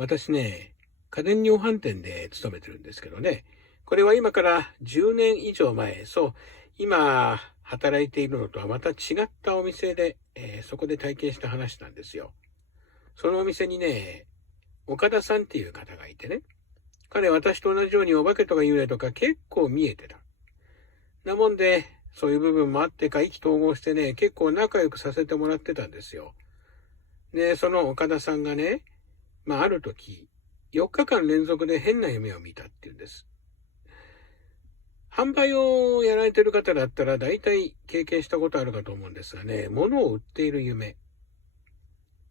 私ね、家電量販店で勤めてるんですけどね、これは今から10年以上前、今働いているのとはまた違ったお店で、そこで体験した話なんですよ。そのお店にね、岡田さんっていう方がいてね、彼私と同じようにお化けとか幽霊とか結構見えてた。なもんで、そういう部分もあってか意気投合してね、結構仲良くさせてもらってたんですよ。で、その岡田さんがね、ある時、4日間連続で変な夢を見たっていうんです。販売をやられてる方だったら大体経験したことあるかと思うんですがね、物を売っている夢。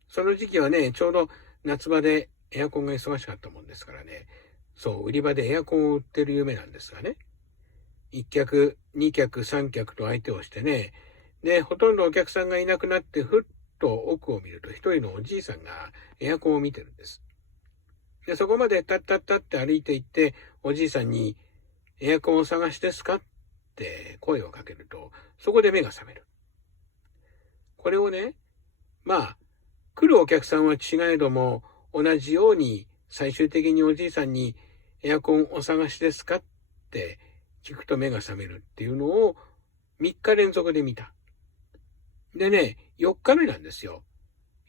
その時期はね、ちょうど夏場でエアコンが忙しかったもんですからね、売り場でエアコンを売ってる夢なんですがね、1客、2客、3客と相手をしてね、で、ほとんどお客さんがいなくなってふっと奥を見ると一人のおじいさんがエアコンを見てるんです。で、そこまでタッタッタって歩いて行って、おじいさんに、エアコンを探しですかって声をかけると、そこで目が覚める。これをね、来るお客さんは違えども、同じように最終的におじいさんに、エアコンお探しですかって聞くと目が覚めるっていうのを3日連続で見た。でね、4日目なんですよ。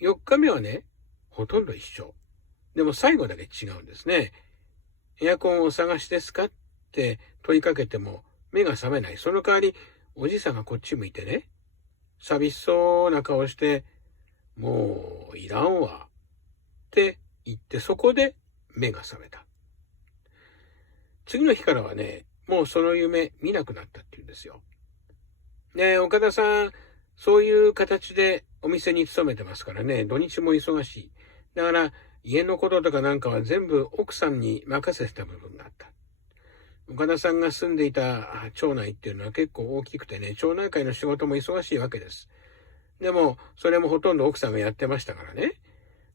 4日目はね、ほとんど一緒。でも最後だけ違うんですね。エアコンをお探しですかって問いかけても目が覚めない。その代わり、おじさんがこっち向いてね、寂しそうな顔して、もういらんわって言って、そこで目が覚めた。次の日からはね、もうその夢見なくなったって言うんですよ。ねえ、岡田さん、そういう形でお店に勤めてますからね、土日も忙しい。だから、家のこととかなんかは全部奥さんに任せてた部分があった。岡田さんが住んでいた町内っていうのは結構大きくてね、町内会の仕事も忙しいわけです。でも、それもほとんど奥さんがやってましたからね。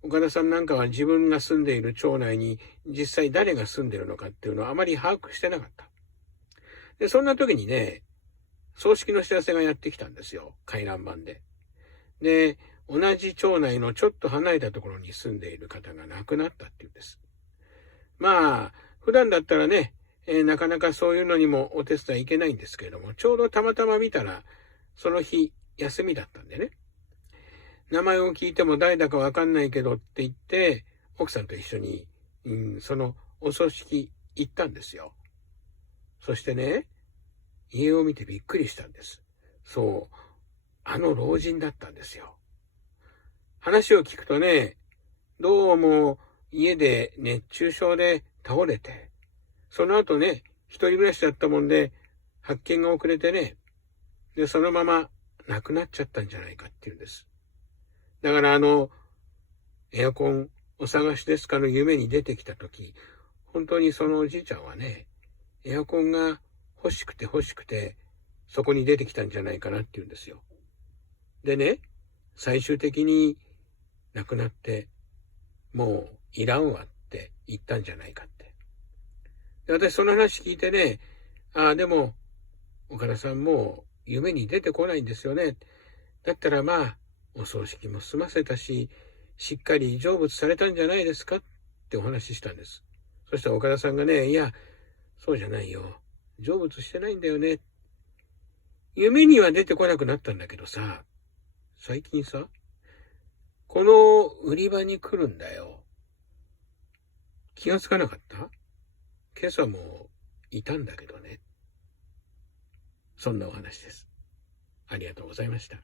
岡田さんなんかは自分が住んでいる町内に実際誰が住んでいるのかっていうのはあまり把握してなかった。で、そんな時にね、葬式の知らせがやってきたんですよ。回覧板で。で、同じ町内のちょっと離れたところに住んでいる方が亡くなったっていうんです。普段だったらね、なかなかそういうのにもお手伝い行けないんですけれども、ちょうどたまたま見たら、その日休みだったんでね、名前を聞いても誰だかわかんないけどって言って、奥さんと一緒に、そのお葬式行ったんですよ。そしてね、家を見てびっくりしたんです。あの老人だったんですよ。話を聞くとね、どうも家で熱中症で倒れて、その後ね、一人暮らしだったもんで、発見が遅れてね、で、そのまま亡くなっちゃったんじゃないかっていうんです。だからエアコンお探しですかの夢に出てきたとき、本当にそのおじいちゃんはね、エアコンが欲しくて、そこに出てきたんじゃないかなっていうんですよ。でね、最終的に亡くなって、もういらんわって言ったんじゃないかって。で、私その話聞いてね、でも、岡田さんもう夢に出てこないんですよね。だったらお葬式も済ませたし、しっかり成仏されたんじゃないですかってお話ししたんです。そしたら岡田さんがね、いや、そうじゃないよ。成仏してないんだよね。夢には出てこなくなったんだけどさ、最近さ、この売り場に来るんだよ。気がつかなかった？今朝もいたんだけどね。そんなお話です。ありがとうございました。